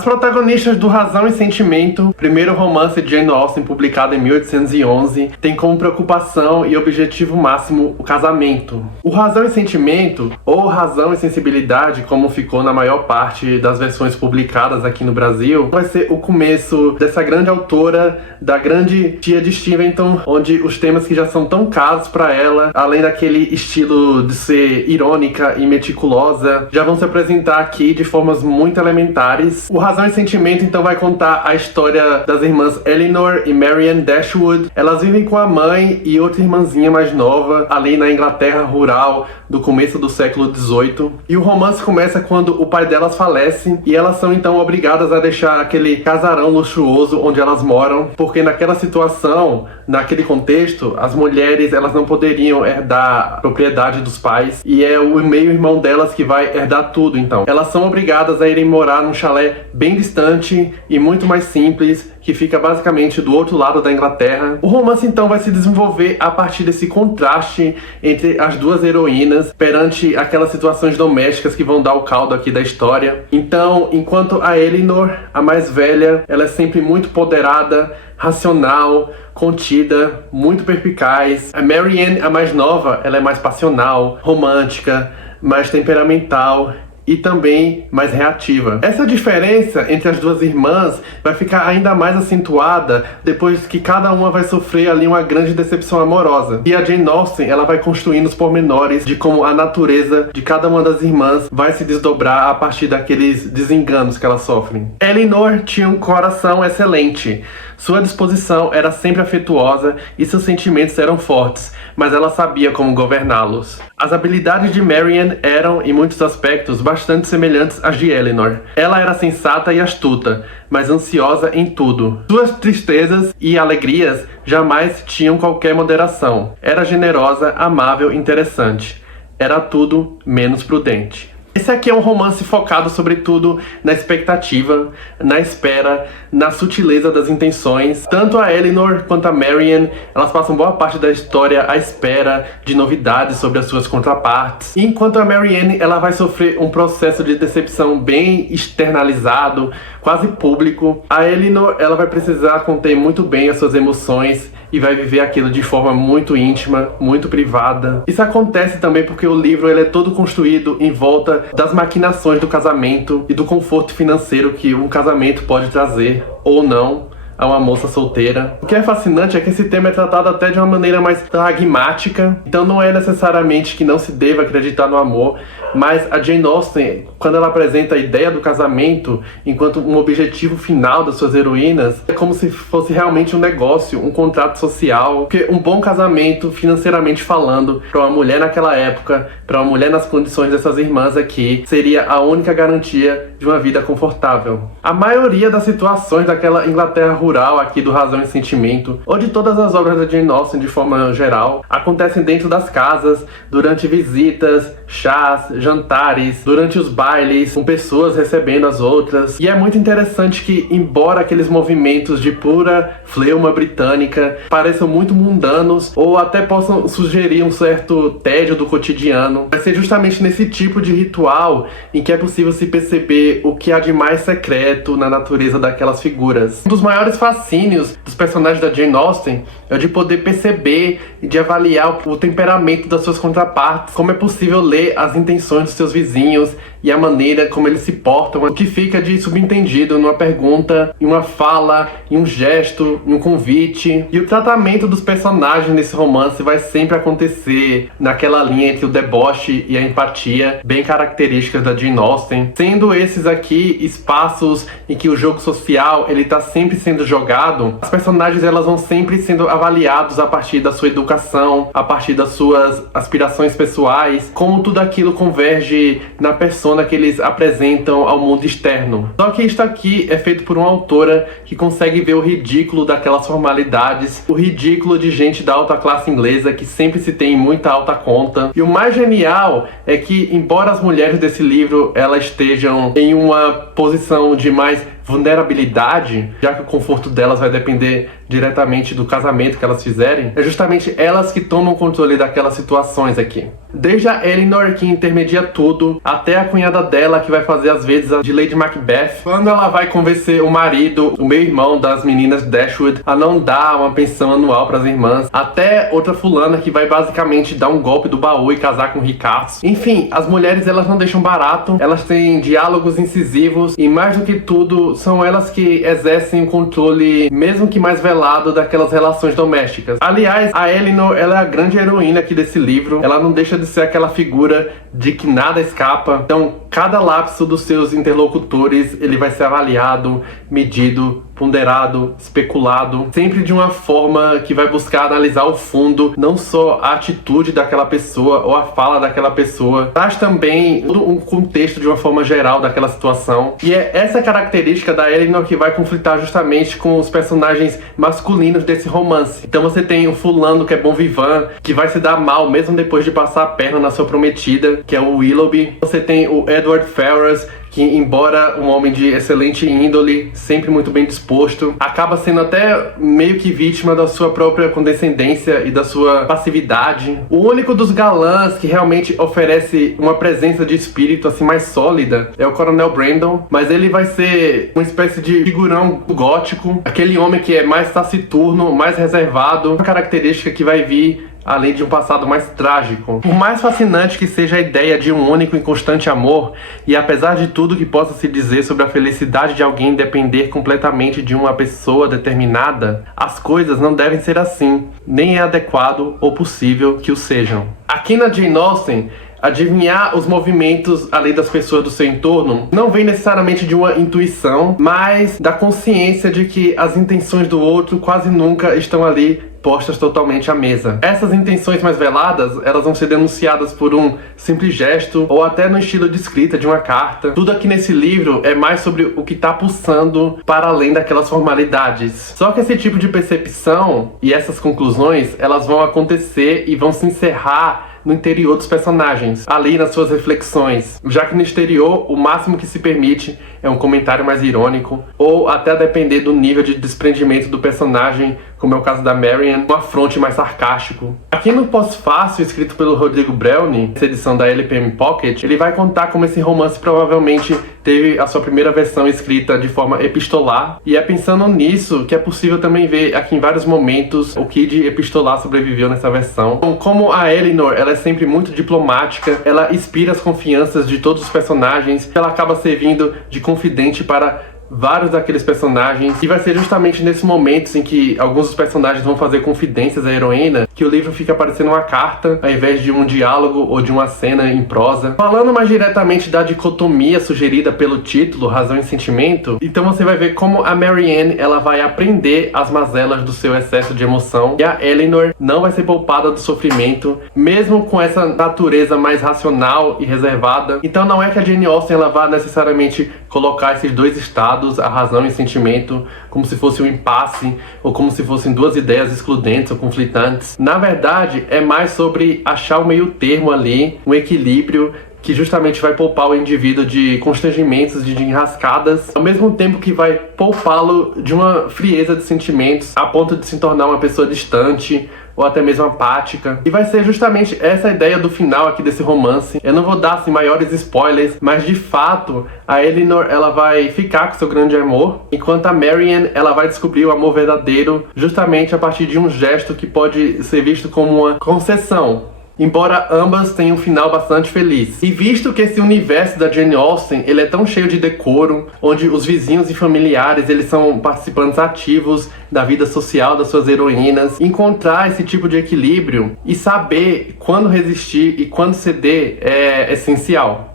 As protagonistas do Razão e Sentimento, primeiro romance de Jane Austen, publicado em 1811, tem como preocupação e objetivo máximo o casamento. O Razão e Sentimento, ou Razão e Sensibilidade, como ficou na maior parte das versões publicadas aqui no Brasil, vai ser o começo dessa grande autora, da grande tia de Steventon, onde os temas que já são tão caros para ela, além daquele estilo de ser irônica e meticulosa, já vão se apresentar aqui de formas muito elementares. O Razão e Sentimento então vai contar a história das irmãs Elinor e Marianne Dashwood. Elas vivem com a mãe e outra irmãzinha mais nova ali na Inglaterra rural do começo do século XVIII. E o romance começa quando o pai delas falece e elas são então obrigadas a deixar aquele casarão luxuoso onde elas moram, porque naquela situação, naquele contexto, as mulheres elas não poderiam herdar a propriedade dos pais e é o meio-irmão delas que vai herdar tudo. Então elas são obrigadas a irem morar num chalé bem distante e muito mais simples, que fica basicamente do outro lado da Inglaterra. O romance então vai se desenvolver a partir desse contraste entre as duas heroínas perante aquelas situações domésticas que vão dar o caldo aqui da história. Então, enquanto a Elinor, a mais velha, ela é sempre muito poderada, racional, contida, muito perspicaz. A Marianne, a mais nova, ela é mais passional, romântica, mais temperamental e também mais reativa. Essa diferença entre as duas irmãs vai ficar ainda mais acentuada depois que cada uma vai sofrer ali uma grande decepção amorosa. E a Jane Austen, ela vai construindo os pormenores de como a natureza de cada uma das irmãs vai se desdobrar a partir daqueles desenganos que elas sofrem. Elinor tinha um coração excelente. Sua disposição era sempre afetuosa e seus sentimentos eram fortes, mas ela sabia como governá-los. As habilidades de Marianne eram, em muitos aspectos, bastante semelhantes às de Elinor. Ela era sensata e astuta, mas ansiosa em tudo. Suas tristezas e alegrias jamais tinham qualquer moderação. Era generosa, amável e interessante. Era tudo menos prudente. Esse aqui é um romance focado sobretudo na expectativa, na espera, na sutileza das intenções. Tanto a Elinor quanto a Marianne, elas passam boa parte da história à espera de novidades sobre as suas contrapartes. E enquanto a Marianne, ela vai sofrer um processo de decepção bem externalizado, quase público, a Elinor, ela vai precisar conter muito bem as suas emoções e vai viver aquilo de forma muito íntima, muito privada. Isso acontece também porque o livro ele é todo construído em volta das maquinações do casamento e do conforto financeiro que um casamento pode trazer, ou não, a uma moça solteira. O que é fascinante é que esse tema é tratado até de uma maneira mais pragmática, então não é necessariamente que não se deva acreditar no amor, mas a Jane Austen, quando ela apresenta a ideia do casamento enquanto um objetivo final das suas heroínas, é como se fosse realmente um negócio, um contrato social, porque um bom casamento, financeiramente falando, para uma mulher naquela época, para uma mulher nas condições dessas irmãs aqui, seria a única garantia de uma vida confortável. A maioria das situações daquela Inglaterra rural aqui do Razão e Sentimento, ou de todas as obras da Jane Austen de forma geral, acontecem dentro das casas, durante visitas, chás, jantares, durante os bailes, com pessoas recebendo as outras. E é muito interessante que, embora aqueles movimentos de pura fleuma britânica pareçam muito mundanos, ou até possam sugerir um certo tédio do cotidiano, vai ser justamente nesse tipo de ritual em que é possível se perceber o que há de mais secreto na natureza daquelas figuras. Um dos maiores fascínios dos personagens da Jane Austen é o de poder perceber e de avaliar o temperamento das suas contrapartes, como é possível ler as intenções dos seus vizinhos e a maneira como eles se portam, o que fica de subentendido numa pergunta, em uma fala, em um gesto, em um convite. E o tratamento dos personagens nesse romance vai sempre acontecer naquela linha entre o deboche e a empatia, bem características da Jane Austen, sendo esses aqui espaços em que o jogo social ele tá sempre sendo jogado. As personagens elas vão sempre sendo avaliados a partir da sua educação, a partir das suas aspirações pessoais, como tudo aquilo converge na persona que eles apresentam ao mundo externo. Só que isto aqui é feito por uma autora que consegue ver o ridículo daquelas formalidades, o ridículo de gente da alta classe inglesa que sempre se tem muita alta conta. E o mais genial é que, embora as mulheres desse livro elas estejam em uma posição de mais vulnerabilidade, já que o conforto delas vai depender diretamente do casamento que elas fizerem, é justamente elas que tomam controle daquelas situações aqui. Desde a Eleanor, que intermedia tudo, até a cunhada dela, que vai fazer as vezes de Lady Macbeth, quando ela vai convencer o marido, o meio-irmão das meninas Dashwood, a não dar uma pensão anual para as irmãs, até outra fulana que vai basicamente dar um golpe do baú e casar com ricaços. Enfim, as mulheres, elas não deixam barato, elas têm diálogos incisivos e, mais do que tudo, são elas que exercem o controle, mesmo que mais velado, daquelas relações domésticas. Aliás, a Eleanor, ela é a grande heroína aqui desse livro. Ela não deixa de ser aquela figura de que nada escapa. Então, cada lapso dos seus interlocutores, ele vai ser avaliado, medido, ponderado, especulado, sempre de uma forma que vai buscar analisar o fundo, não só a atitude daquela pessoa ou a fala daquela pessoa, traz também todo um contexto de uma forma geral daquela situação. E é essa característica da Eleanor que vai conflitar justamente com os personagens masculinos desse romance. Então você tem o fulano que é bom vivant, que vai se dar mal mesmo depois de passar a perna na sua prometida, que é o Willoughby. Você tem o Edward Ferrars, que, embora um homem de excelente índole, sempre muito bem disposto, acaba sendo até meio que vítima da sua própria condescendência e da sua passividade. O único dos galãs que realmente oferece uma presença de espírito assim mais sólida é o Coronel Brandon, mas ele vai ser uma espécie de figurão gótico, aquele homem que é mais taciturno, mais reservado, uma característica que vai vir além de um passado mais trágico. Por mais fascinante que seja a ideia de um único e constante amor, e apesar de tudo que possa se dizer sobre a felicidade de alguém depender completamente de uma pessoa determinada, as coisas não devem ser assim, nem é adequado ou possível que o sejam. Aqui na Jane Austen, adivinhar os movimentos ali das pessoas do seu entorno não vem necessariamente de uma intuição, mas da consciência de que as intenções do outro quase nunca estão ali postas totalmente à mesa. Essas intenções mais veladas, elas vão ser denunciadas por um simples gesto ou até no estilo de escrita de uma carta. Tudo aqui nesse livro é mais sobre o que está pulsando para além daquelas formalidades. Só que esse tipo de percepção e essas conclusões, elas vão acontecer e vão se encerrar no interior dos personagens, ali nas suas reflexões, já que no exterior o máximo que se permite é um comentário mais irônico, ou até a depender do nível de desprendimento do personagem, como é o caso da Marianne, um afronte mais sarcástico. Aqui no Pós-Fácil, escrito pelo Rodrigo Browne, essa edição da LPM Pocket, ele vai contar como esse romance provavelmente teve a sua primeira versão escrita de forma epistolar, e é pensando nisso que é possível também ver aqui em vários momentos o que de epistolar sobreviveu nessa versão. Então, como a Eleanor, ela é sempre muito diplomática, ela inspira as confianças de todos os personagens, ela acaba servindo de confidente para vários daqueles personagens, e vai ser justamente nesses momentos em que alguns dos personagens vão fazer confidências à heroína que o livro fica parecendo uma carta ao invés de um diálogo ou de uma cena em prosa. Falando mais diretamente da dicotomia sugerida pelo título, Razão e Sentimento, então você vai ver como a Marianne, ela vai aprender as mazelas do seu excesso de emoção, e a Eleanor não vai ser poupada do sofrimento, mesmo com essa natureza mais racional e reservada. Então não é que a Jane Austen ela vá necessariamente colocar esses dois estados, a razão e o sentimento, como se fosse um impasse, ou como se fossem duas ideias excludentes ou conflitantes. Na verdade, é mais sobre achar o meio termo ali, um equilíbrio que justamente vai poupar o indivíduo de constrangimentos, de enrascadas, ao mesmo tempo que vai poupá-lo de uma frieza de sentimentos, a ponto de se tornar uma pessoa distante, ou até mesmo apática. E vai ser justamente essa ideia do final aqui desse romance. Eu não vou dar assim maiores spoilers, mas de fato a Eleanor ela vai ficar com seu grande amor, enquanto a Marianne ela vai descobrir o amor verdadeiro justamente a partir de um gesto que pode ser visto como uma concessão, embora ambas tenham um final bastante feliz. E visto que esse universo da Jane Austen, ele é tão cheio de decoro, onde os vizinhos e familiares, eles são participantes ativos da vida social das suas heroínas, encontrar esse tipo de equilíbrio e saber quando resistir e quando ceder é essencial.